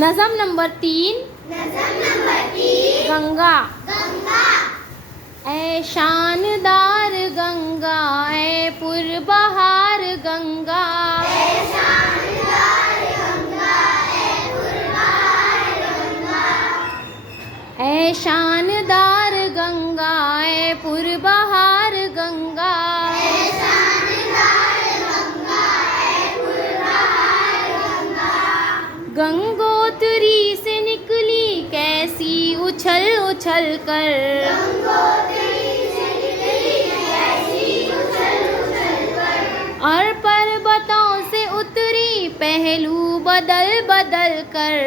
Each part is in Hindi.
नज़म नंबर 3। गंगा। ऐ शानदार गंगा, ऐ पुरबहार गंगा। ऐ शानदार गंगा, ऐ पुरबहार गंगा। गंगोत्री से निकली कैसी उछल उछल कर। और पर्वतों से उतरी पहलू बदल बदल कर।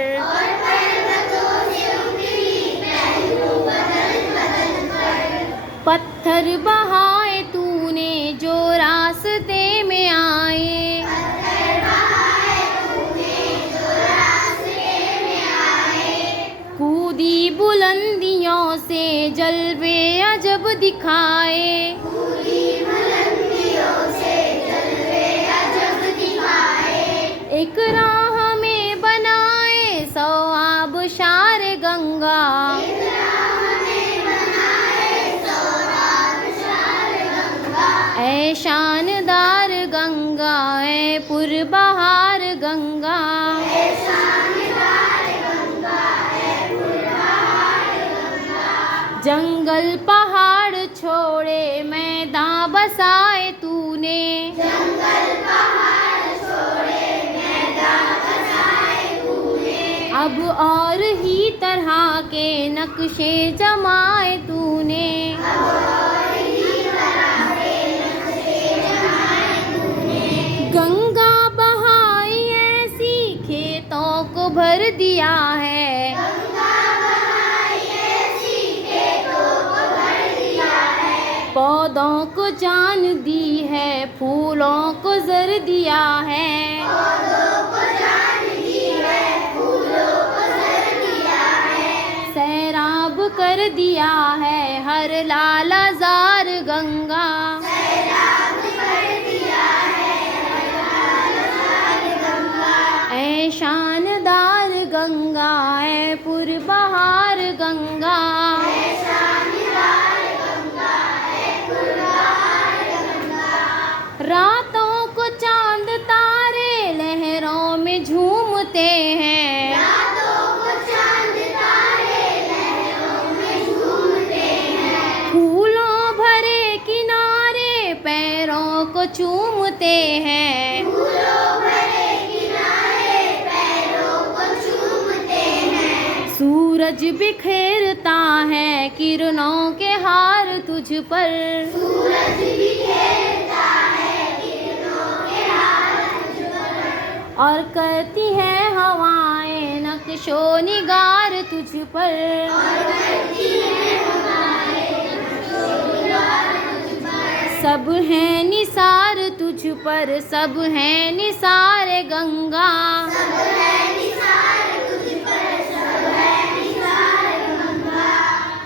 पत्थर बहाए तूने जो रास्ते में आए। कूदी बुलंदियों से जलवे अजब दिखाए। एक राह में बनाए सौ आबशार गंगा। ऐ शानदार गंगा, ऐ पुरबहार गंगा। जंगल पहाड़ छोड़े मैदान बसाए तूने। अब और ही तरह के नक्शे जमाए तूने। गंगा बहाई ऐसी खेतों को भर दिया है। पौधों को जान दी है, फूलों को जर दिया है। सैराब कर दिया है हर लालाजार गंगा। ऐ शानदार गंगा, ऐ पुरबहार गंगा। रातों को चांद तारे लहरों में झूमते हैं। फूलों भरे किनारे पैरों को चूमते हैं। सूरज बिखेरता है किरणों के हार तुझ पर। और करती है हवाएं नक्शो निगार तुझ पर। सब है निसार तुझ पर, सब है निसार गंगा।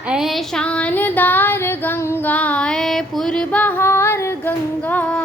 ऐ शानदार गंगा, ऐ पुरबहार गंगा।